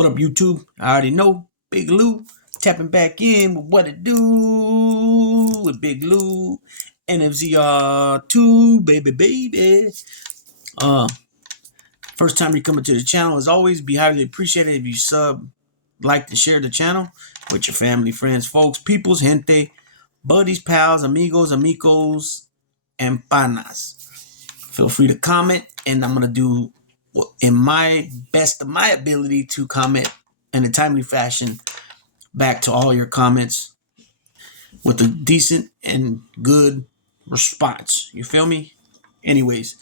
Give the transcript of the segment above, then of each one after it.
What up, YouTube? I already know. Big Lou tapping back in with what it do with Big Lou. NFZR2, baby. Uh, First time you're coming to the channel, as always, be highly appreciated if you sub, like, and share the channel with your family, friends, folks, peoples, gente, buddies, pals, amigos, and panas. Feel free to comment, and I'm going to do in my best of my ability to comment in a timely fashion back to all your comments with a decent and good response. You feel me? Anyways,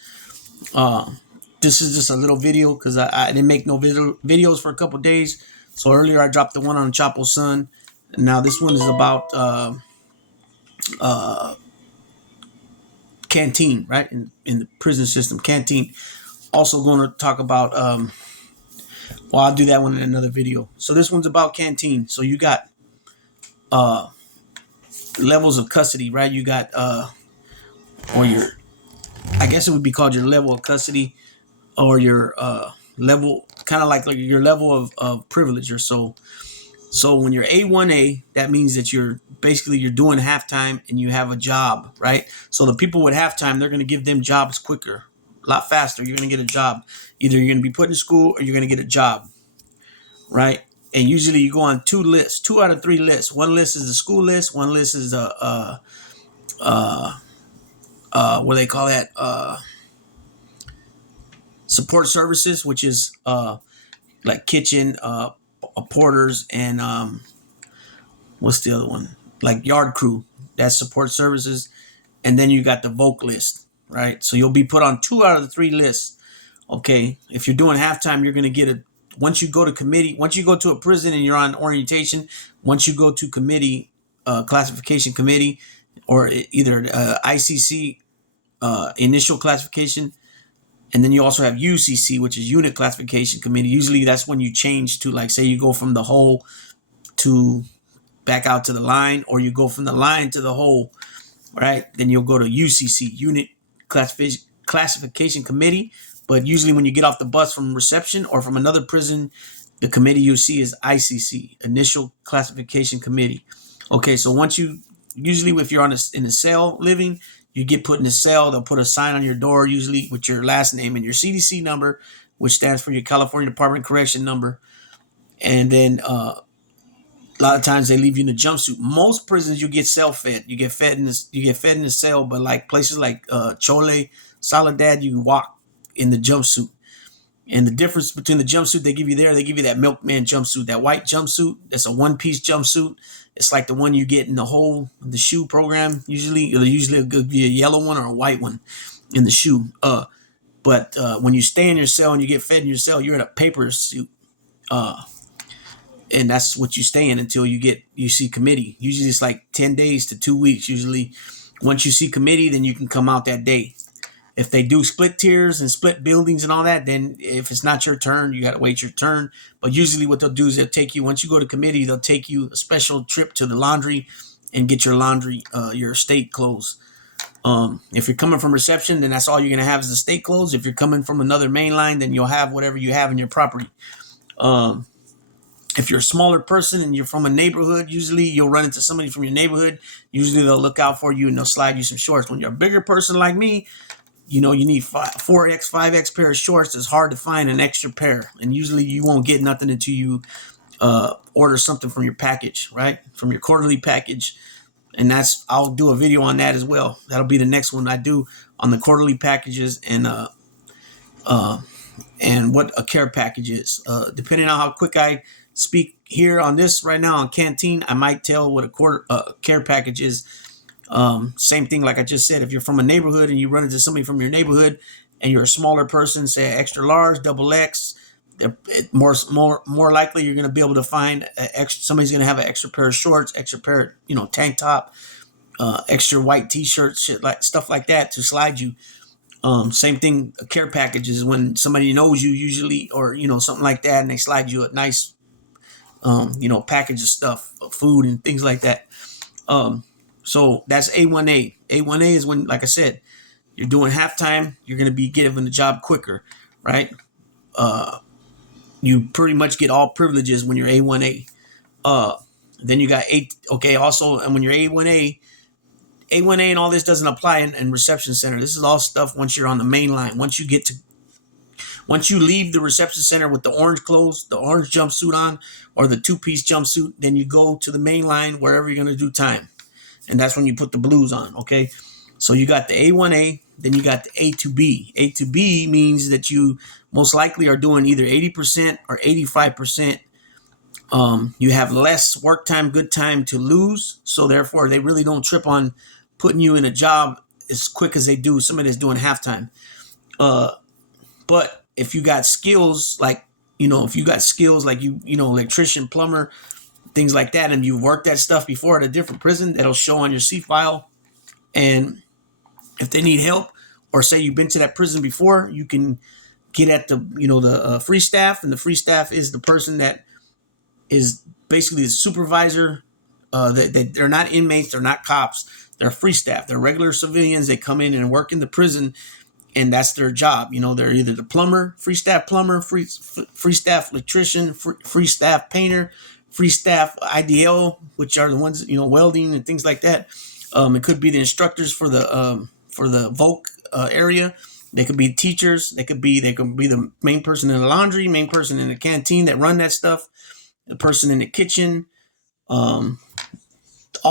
this is just a little video because I didn't make no videos for a couple days. So earlier I dropped the one on Chapo's son. Now this one is about Canteen, right? In the prison system, Canteen. Also going to talk about, well, I'll do that one in another video. So this one's about Canteen. So you got levels of custody, right? You got, or your, I guess it would be called your level of custody, or your level, kind of like your level of privilege or so. So when you're A1A, that means that you're doing halftime and you have a job, right? So the people with halftime, they're going to give them jobs quicker, a lot faster. You're going to get a job. Either you're going to be put in school or you're going to get a job, right? And usually you go on 2 lists, 2 out of 3 lists. One list is the school list. One list is the, what do they call that? Support services, which is like kitchen, porters, and what's the other one? Like yard crew. That's support services. And then you got the voc list, right? So you'll be put on 2 out of the 3 lists. Okay. If you're doing halftime, you're going to get once you go to committee, once you go to a prison and you're on orientation, once you go to committee, classification committee, or either ICC, initial classification, and then you also have UCC, which is unit classification committee. Usually that's when you change to, like, say you go from the hole to back out to the line, or you go from the line to the hole, right? Then you'll go to UCC, unit classification committee. But usually when you get off the bus from reception or from another prison, the committee you see is ICC, initial classification committee. Okay, so once you, usually if you're in a cell living, you get put in a cell. They'll put a sign on your door, usually with your last name and your CDC number, which stands for your California Department of Correction number. And then a lot of times they leave you in a jumpsuit. Most prisons you get cell-fed. You get fed in the cell, but like places like Chole, Soledad, you walk in the jumpsuit. And the difference between the jumpsuit they give you there, they give you that milkman jumpsuit, that white jumpsuit. That's a one-piece jumpsuit. It's like the one you get in the shoe program. Usually it'll give you a yellow one or a white one in the shoe. But when you stay in your cell and you get fed in your cell, you're in a paper suit. And that's what you stay in until you see committee. Usually it's like 10 days to 2 weeks. Usually once you see committee, then you can come out that day. If they do split tiers and split buildings and all that, then if it's not your turn, you got to wait your turn. But usually what they'll do is they'll take you, once you go to committee, they'll take you a special trip to the laundry and get your laundry, your state clothes. If you're coming from reception, then that's all you're going to have is the state clothes. If you're coming from another main line, then you'll have whatever you have in your property. If you're a smaller person and you're from a neighborhood, usually you'll run into somebody from your neighborhood. Usually they'll look out for you and they'll slide you some shorts. When you're a bigger person like me, you know, you need 4X, 5X pair of shorts. It's hard to find an extra pair. And usually you won't get nothing until you order something from your package, right? From your quarterly package. And I'll do a video on that as well. That'll be the next one I do on the quarterly packages and what a care package is. Depending on how quick I speak here on this right now on Canteen, I might tell what a care package is. Same thing, like I just said, if you're from a neighborhood and you run into somebody from your neighborhood and you're a smaller person, say extra large, double X, more likely you're going to be able to find somebody's going to have an extra pair of shorts, extra pair of, tank top, extra white t-shirts, stuff like that to slide you. Same thing, a care package is when somebody knows you usually, or, something like that, and they slide you a nice, package of stuff, of food and things like that. So that's A1A. A1A is when, like I said, you're doing halftime. You're going to be given the job quicker, right? You pretty much get all privileges when you're A1A. Uh, then you got okay. Also, and when you're A1A, A1A and all this doesn't apply in reception center. This is all stuff once you're on the main line. Once you leave the reception center with the orange clothes, the orange jumpsuit on, or the two-piece jumpsuit, then you go to the main line wherever you're going to do time. And that's when you put the blues on, okay? So you got the A1A, then you got the A2B. A2B means that you most likely are doing either 80% or 85%. You have less work time, good time to lose. So therefore, they really don't trip on putting you in a job as quick as they do somebody that's doing halftime. But if you got skills like, if you got skills like electrician, plumber, things like that, and you've worked that stuff before at a different prison, that'll show on your C file. And if they need help, or say you've been to that prison before, you can get at the free staff, and the free staff is the person that is basically the supervisor. That they're not inmates, they're not cops, they're free staff, they're regular civilians. They come in and work in the prison, and that's their job. They're either the plumber, free staff plumber, free staff electrician, free staff painter, free staff IDL, which are the ones welding and things like that. It could be the instructors for the Voc area. They could be teachers. They could be the main person in the laundry, main person in the canteen that run that stuff, the person in the kitchen, all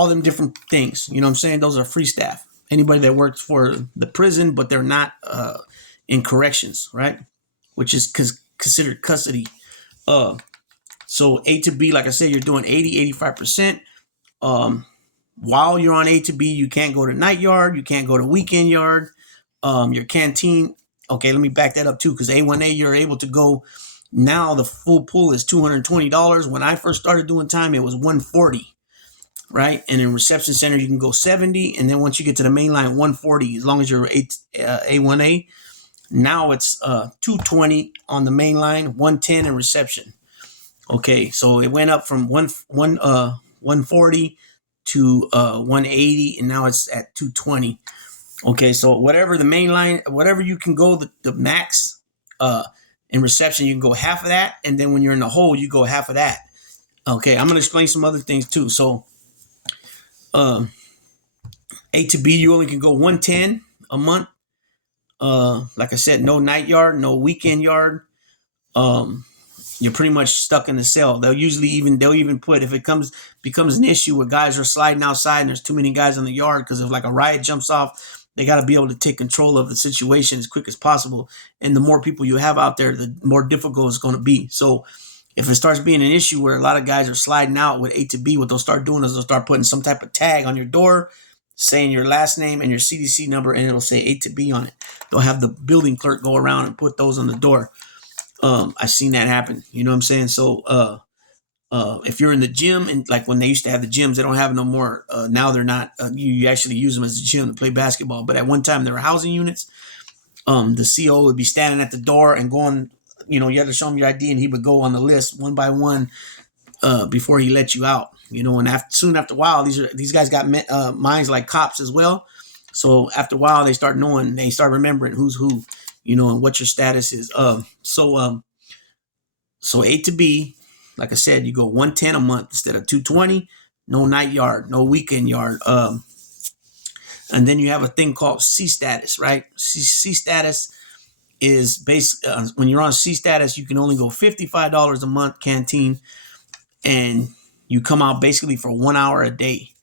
them different things. You know what I'm saying? Those are free staff. Anybody that works for the prison, but they're not in corrections, right? Which is considered custody. So A to B, like I said, you're doing 80, 85%. While you're on A to B, you can't go to night yard. You can't go to weekend yard. Your canteen. Okay, let me back that up too, because A1A, you're able to go. Now the full pool is $220. When I first started doing time, it was $140, right? And in reception center, you can go 70, and then once you get to the main line, 140. As long as you're A1A. Now it's $220 on the main line, 110 in reception. Okay, so it went up from 140 to 180, and now it's at 220. Okay, so whatever the main line, whatever you can go the max in reception, you can go half of that, and then when you're in the hole, you go half of that. Okay, I'm gonna explain some other things too. So A to B, you only can go 110 a month. Like I said, no night yard, no weekend yard. You're pretty much stuck in the cell. They'll even put, if it becomes an issue where guys are sliding outside and there's too many guys on the yard, because if like a riot jumps off, they got to be able to take control of the situation as quick as possible. And the more people you have out there, the more difficult it's going to be. So if it starts being an issue where a lot of guys are sliding out with A to B, what they'll start doing is they'll start putting some type of tag on your door saying your last name and your CDC number, and it'll say A to B on it. They'll have the building clerk go around and put those on the door. I've seen that happen. You know what I'm saying? So if you're in the gym, and like when they used to have the gyms, they don't have no more. Now they're not. You actually use them as a gym to play basketball. But at one time, there were housing units. The CO would be standing at the door and going, you had to show him your ID, and he would go on the list one by one before he let you out. And soon after a while, these guys got minds like cops as well. So after a while, they start remembering who's who, and what your status is. So A to B, like I said, you go 110 a month instead of 220. No night yard, no weekend yard. And then you have a thing called C status, right? C status is when you're on C status, you can only go $55 a month canteen, and you come out basically for 1 hour a day.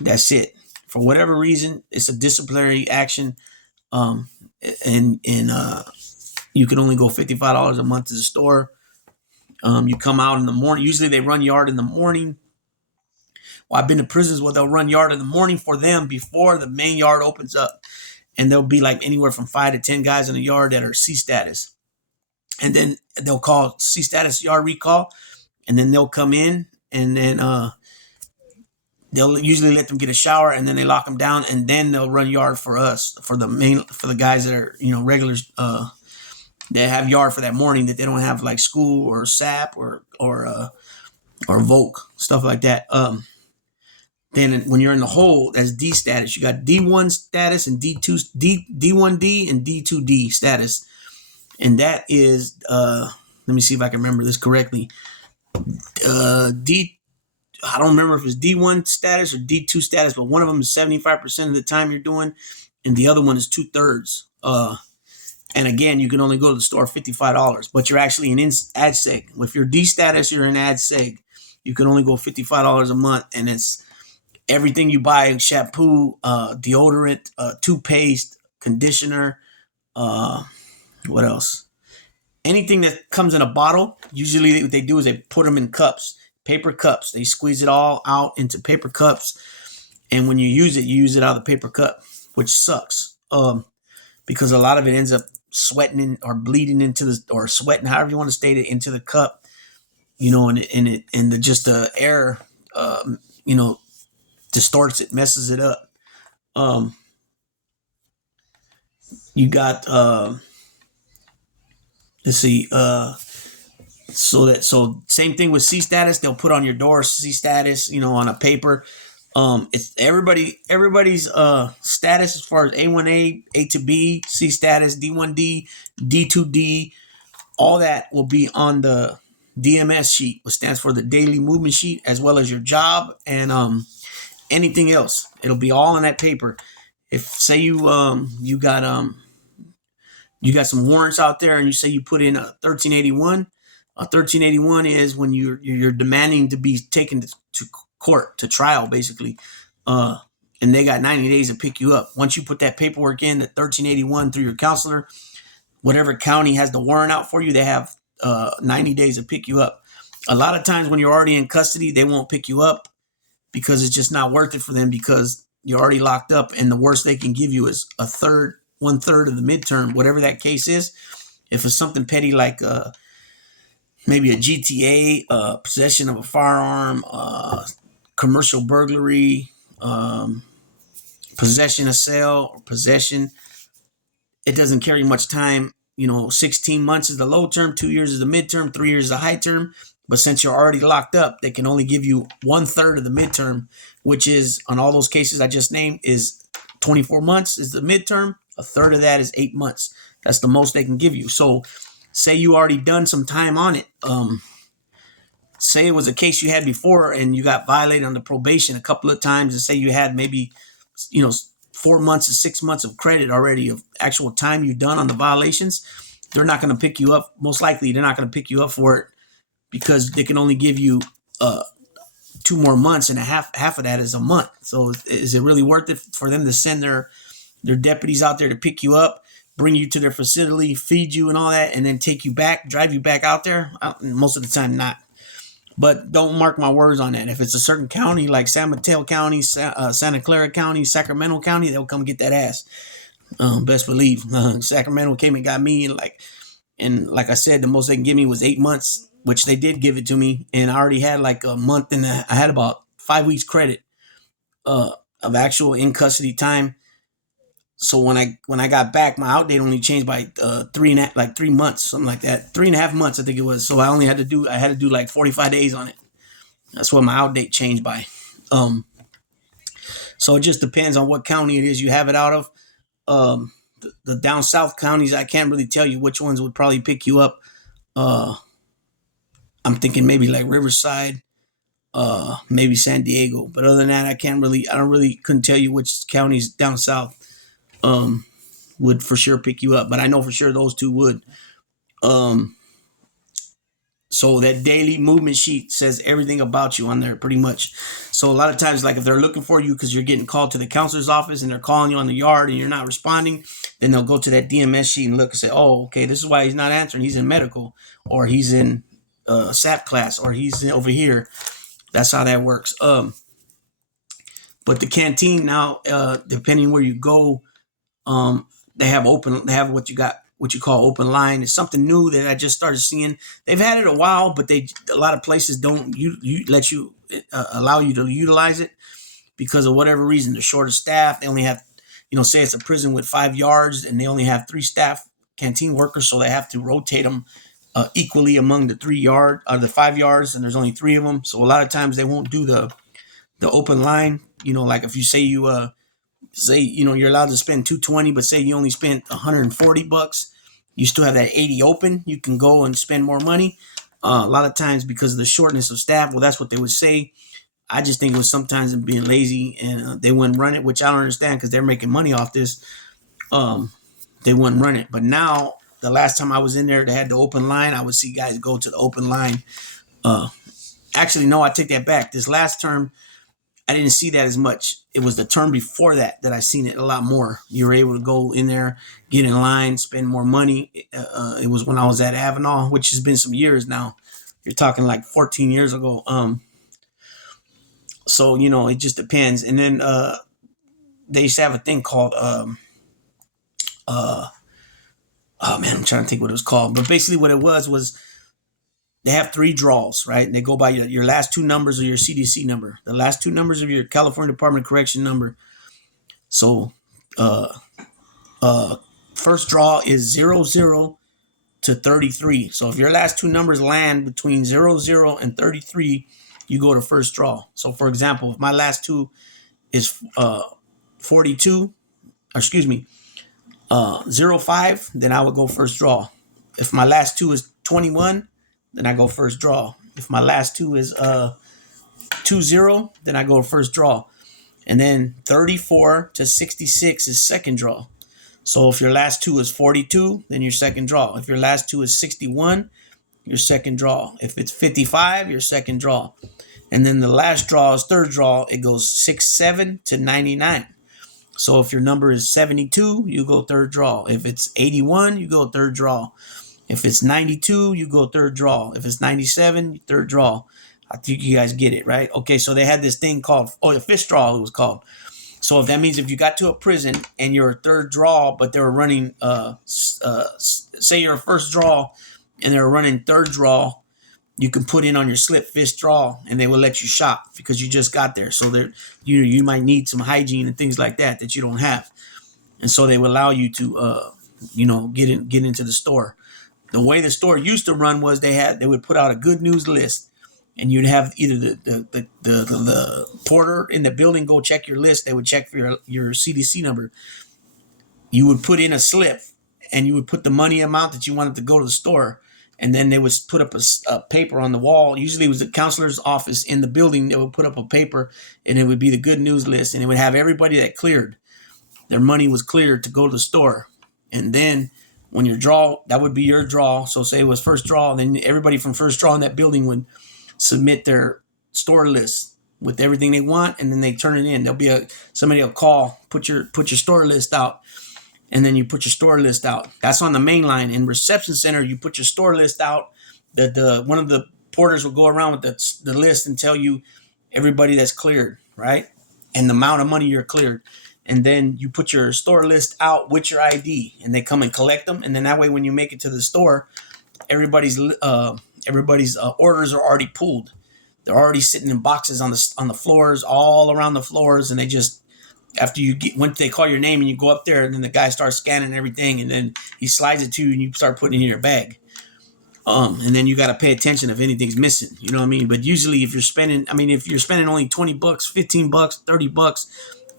That's it. For whatever reason, it's a disciplinary action. And you can only go $55 a month to the store. You come out in the morning. Usually they run yard in the morning. Well, I've been to prisons where they'll run yard in the morning for them before the main yard opens up. And there'll be like anywhere from 5 to 10 guys in the yard that are C status. And then they'll call C status yard recall. And then they'll come in, and then they'll usually let them get a shower, and then they lock them down, and then they'll run yard for us, for the guys that are, regulars, that have yard for that morning, that they don't have like school or SAP or Voc, stuff like that. Then when you're in the hole, that's D status. You got D1 status and D1D and D2D status. And that is, let let me see if I can remember this correctly. D I don't remember if it's D1 status or D2 status, but one of them is 75% of the time you're doing, and the other one is 2/3. And again, you can only go to the store $55, but you're actually in ad seg. If you're D status, you're in ad seg. You can only go $55 a month, and it's everything you buy: shampoo, deodorant, toothpaste, conditioner. What else? Anything that comes in a bottle. Usually, what they do is they put them in cups, paper cups. They squeeze it all out into paper cups, and when you use it out of the paper cup, which sucks. Because a lot of it ends up sweating or bleeding into the, or sweating, however you want to state it, into the cup, and the air, distorts it, messes it up. You got, let's see, so same thing with C status. They'll put on your door C status, on a paper. It's everybody's status as far as A1A, A2B, C status, D1D, D2D, all that will be on the DMS sheet, which stands for the daily movement sheet, as well as your job and anything else. It'll be all in that paper. If say you got some warrants out there and you say you put in a 1381, a 1381 is when you're demanding to be taken to court, to trial, basically, and they got 90 days to pick you up. Once you put that paperwork in, the 1381, through your counselor, whatever county has the warrant out for you, they have 90 days to pick you up. A lot of times when you're already in custody, they won't pick you up because it's just not worth it for them, because you're already locked up, and the worst they can give you is 1/3 of the midterm, whatever that case is. If it's something petty like maybe a GTA, possession of a firearm, commercial burglary, possession of sale, or possession, it doesn't carry much time. 16 months is the low term, 2 years is the midterm, 3 years is the high term. But since you're already locked up, they can only give you 1/3 of the midterm, which is, on all those cases I just named, is 24 months is the midterm. 1/3 of that is 8 months. That's the most they can give you. So say you already done some time on it. Say it was a case you had before and you got violated on the probation a couple of times, and say you had maybe, 4 months to 6 months of credit already of actual time you've done on the violations, they're not going to pick you up. Most likely, they're not going to pick you up for it, because they can only give you 2 more months, and half of that is a month. So is it really worth it for them to send their deputies out there to pick you up, bring you to their facility, feed you and all that, and then take you back, drive you back out there? Most of the time, not. But don't mark my words on that. If it's a certain county like San Mateo County, Santa Clara County, Sacramento County, they'll come get that ass. Best believe. Sacramento came and got me, and like I said, the most they can give me was 8 months, which they did give it to me, and I already had like a month, and I had about 5 weeks credit of actual in custody time. So when I got back, my out date only changed by 3 months, something like that. 3.5 months, I think it was. So I had to do like 45 days on it. That's what my out date changed by. So it just depends on what county it is you have it out of. The down south counties, I can't really tell you which ones would probably pick you up. I'm thinking maybe like Riverside, maybe San Diego. But other than that, I couldn't tell you which counties down south would for sure pick you up. But I know for sure those two would. So that daily movement sheet says everything about you on there, pretty much. So a lot of times, like if they're looking for you because you're getting called to the counselor's office and they're calling you on the yard and you're not responding, then they'll go to that DMS sheet and look and say, oh, okay, this is why he's not answering. He's in medical, or he's in SAP class, or he's over here. That's how that works. But the canteen now, depending where you go, they have what you call open line. It's something new that I just started seeing. They've had it a while, but a lot of places don't allow you to utilize it because of whatever reason. They're short of staff. They only have, say it's a prison with 5 yards and they only have 3 staff canteen workers, so they have to rotate them equally among the 5 yards, and there's only 3 of them. So a lot of times they won't do the open line. Like if you say you're allowed to spend $220, but say you only spent $140, you still have that 80 open. You can go and spend more money. A lot of times because of the shortness of staff, well, that's what they would say. I just think it was sometimes being lazy and they wouldn't run it, which I don't understand because they're making money off this. Um, they wouldn't run it. But now, the last time I was in there, they had the open line. I would see guys go to the open line. Actually, no, I take that back. This last term, I didn't see that as much. It was the term before that I seen it a lot more. You were able to go in there, get in line, spend more money. It was when I was at Avenal, which has been some years now. You're talking like 14 years ago. So, it just depends. And then they used to have a thing called, oh man, I'm trying to think what it was called. But basically what it was they have 3 draws, right? And they go by your last 2 numbers of your CDC number, the last 2 numbers of your California Department of Correction number. So first draw is 00 to 33. So if your last 2 numbers land between 00 and 33, you go to first draw. So for example, if my last 2 is 42, or excuse me, 05, then I would go first draw. If my last 2 is 21, then I go first draw. If my last 2 is 20, then I go first draw. And then 34 to 66 is second draw. So if your last 2 is 42, then your second draw. If your last 2 is 61, your second draw. If it's 55, your second draw. And then the last draw is third draw. It goes 67 to 99. So if your number is 72, you go third draw. If it's 81, you go third draw. If it's 92, you go third draw. If it's 97, third draw. I think you guys get it, right? Okay, so they had this thing called, the fifth draw it was called. So if that means if you got to a prison and you're a third draw, but they were running, say you're a first draw and they're running third draw, you can put in on your slip fifth draw and they will let you shop because you just got there. So there, you might need some hygiene and things like that you don't have. And so they will allow you to, get into the store. The way the store used to run was they would put out a good news list, and you'd have either the porter in the building go check your list. They would check for your CDC number. You would put in a slip, and you would put the money amount that you wanted to go to the store, and then they would put up a paper on the wall. Usually it was the counselor's office in the building. They would put up a paper, and it would be the good news list, and it would have everybody that cleared. Their money was cleared to go to the store. And then when your draw, that would be your draw. So say it was first draw, then everybody from first draw in that building would submit their store list with everything they want, and then they turn it in. There'll be somebody will call, put your store list out, and then you put your store list out. That's on the main line. In reception center, you put your store list out. One of the porters will go around with the list and tell you everybody that's cleared, right? And the amount of money you're cleared. And then you put your store list out with your ID, and they come and collect them. And then that way, when you make it to the store, everybody's orders are already pooled. They're already sitting in boxes on the floors, all around the floors, and they just once they call your name and you go up there, and then the guy starts scanning everything, and then he slides it to you, and you start putting it in your bag. And then you got to pay attention if anything's missing. You know what I mean? But usually, if you're spending only $20, $15, $30,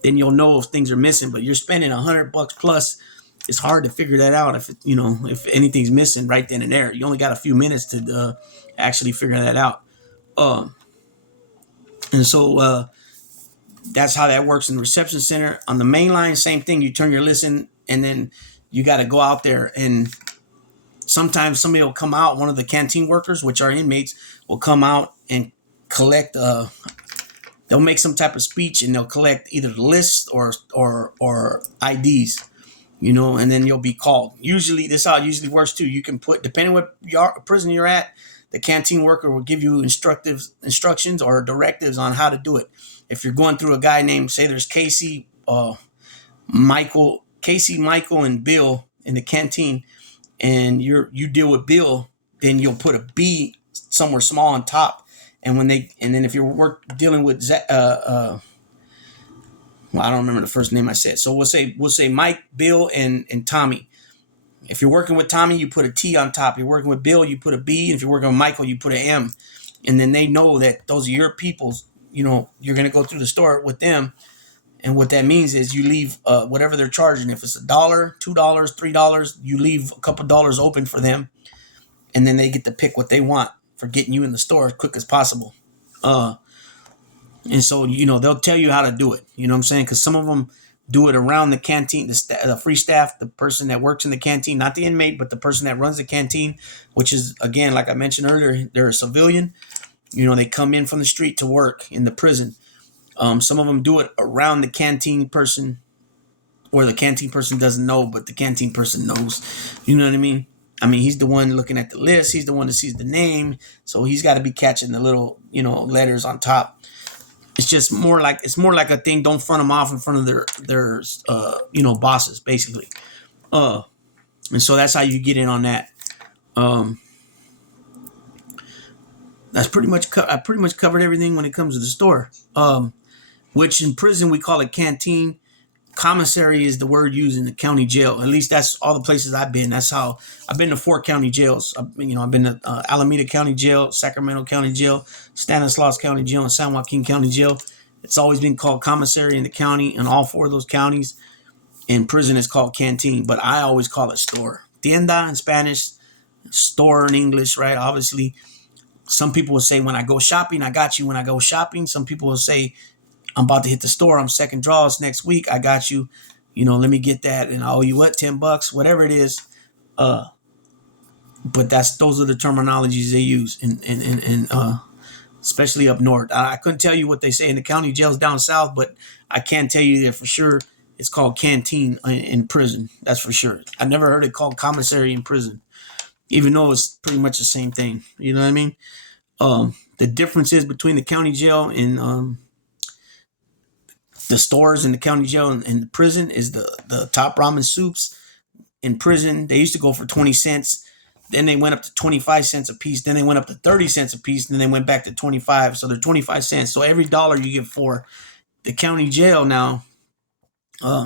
then you'll know if things are missing. But you're spending $100 plus. It's hard to figure that out if anything's missing right then and there. You only got a few minutes to actually figure that out. And so that's how that works in the reception center. On the main line, same thing. You turn your list in, and then you got to go out there. And sometimes somebody will come out. One of the canteen workers, which are inmates, will come out and collect. They'll make some type of speech, and they'll collect either the list or IDs. And then you'll be called. Usually, this is how it usually works too. You can put, depending what prison you're at, the canteen worker will give you instructions or directives on how to do it. If you're going through a guy named, say there's Casey, Michael, and Bill in the canteen, and you deal with Bill, then you'll put a B somewhere small on top. And then if you're dealing with I don't remember the first name I said. So we'll say Mike, Bill, and Tommy. If you're working with Tommy, you put a T on top. You're working with Bill, you put a B. And if you're working with Michael, you put an M. And then they know that those are your peoples. You're going to go through the store with them. And what that means is you leave whatever they're charging. If it's $1, $2, $3, you leave a couple dollars open for them, and then they get to pick what they want for getting you in the store as quick as possible. And so, they'll tell you how to do it. You know what I'm saying? Because some of them do it around the canteen, the free staff, the person that works in the canteen, not the inmate, but the person that runs the canteen, which is, again, like I mentioned earlier, they're a civilian. They come in from the street to work in the prison. Some of them do it around the canteen person, or the canteen person doesn't know, but the canteen person knows. You know what I mean? He's the one looking at the list. He's the one that sees the name. So he's got to be catching the little, letters on top. It's just more like a thing. Don't front them off in front of their bosses, basically. And so that's how you get in on that. That's pretty much I pretty much covered everything when it comes to the store. Which in prison we call it canteen. Commissary is the word used in the county jail. At least that's all the places I've been. That's how I've been to 4 county jails. I've been to Alameda County Jail, Sacramento County Jail, Stanislaus County Jail, and San Joaquin County Jail. It's always been called commissary in the county, in all 4 of those counties. In prison, it's called canteen, but I always call it store. Tienda in Spanish, store in English, right? Obviously, some people will say when I go shopping, I got you when I go shopping. Some people will say, I'm about to hit the store. I'm second draws next week. I got you. Let me get that, and I owe you what, $10, whatever it is. But those are the terminologies they use, and especially up north. I couldn't tell you what they say in the county jails down south, but I can tell you that for sure it's called canteen in prison. That's for sure. I never heard it called commissary in prison, even though it's pretty much the same thing. You know what I mean? The difference is between the county jail and the stores in the county jail and the prison is the top ramen soups. In prison, they used to go for 20 cents. Then they went up to 25 cents a piece. Then they went up to 30 cents a piece. Then they went back to 25. So they're 25 cents. So every dollar you get for the county jail now,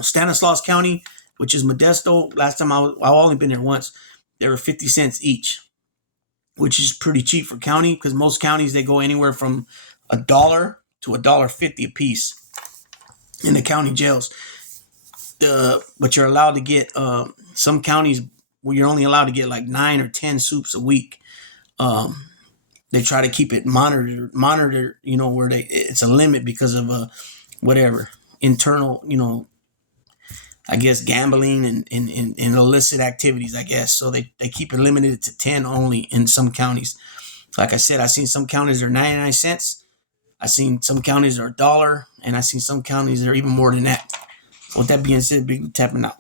Stanislaus County, which is Modesto. Last time I've only been there once. They were 50 cents each, which is pretty cheap for county, because most counties, they go anywhere from $1 to $1.50 a piece in the county jails. But you're allowed to get some counties where you're only allowed to get like 9 or 10 soups a week. They try to keep it monitored, where it's a limit because of whatever internal, I guess gambling and illicit activities, I guess. So they keep it limited to 10 only in some counties. Like I said, I've seen some counties are 99 cents. I've seen some counties are $1, and I've seen some counties that are even more than that. So with that being said, big tapping out.